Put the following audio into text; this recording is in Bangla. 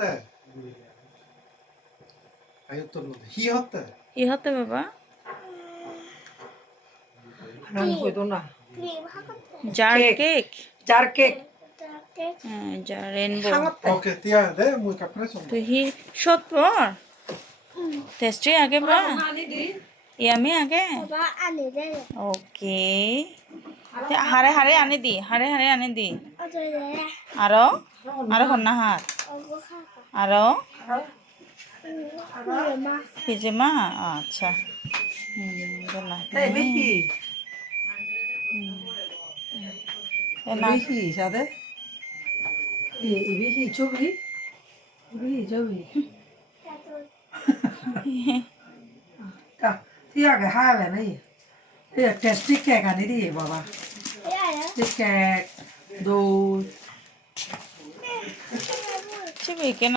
হতে আয়ুত্তর মধ্যে হি হতে বাবা রান হইতো না জার কেক চার কেক জার রেনবো ওকে তিয়া দে মুই কাপড়ে চল তো হি শত পর টেস্টি আগে বা ইয়ামি আগে ওকে হারে হারে আনি দি আরো আরো হন্না হাত আরো পিজেমা আচ্ছা বেশি বেশি সাথে বেশি ছবি তুই আগে হালে নাই টেস্টি কেক আনি দিয়ে বাবা কেক দুধ চিবি কেন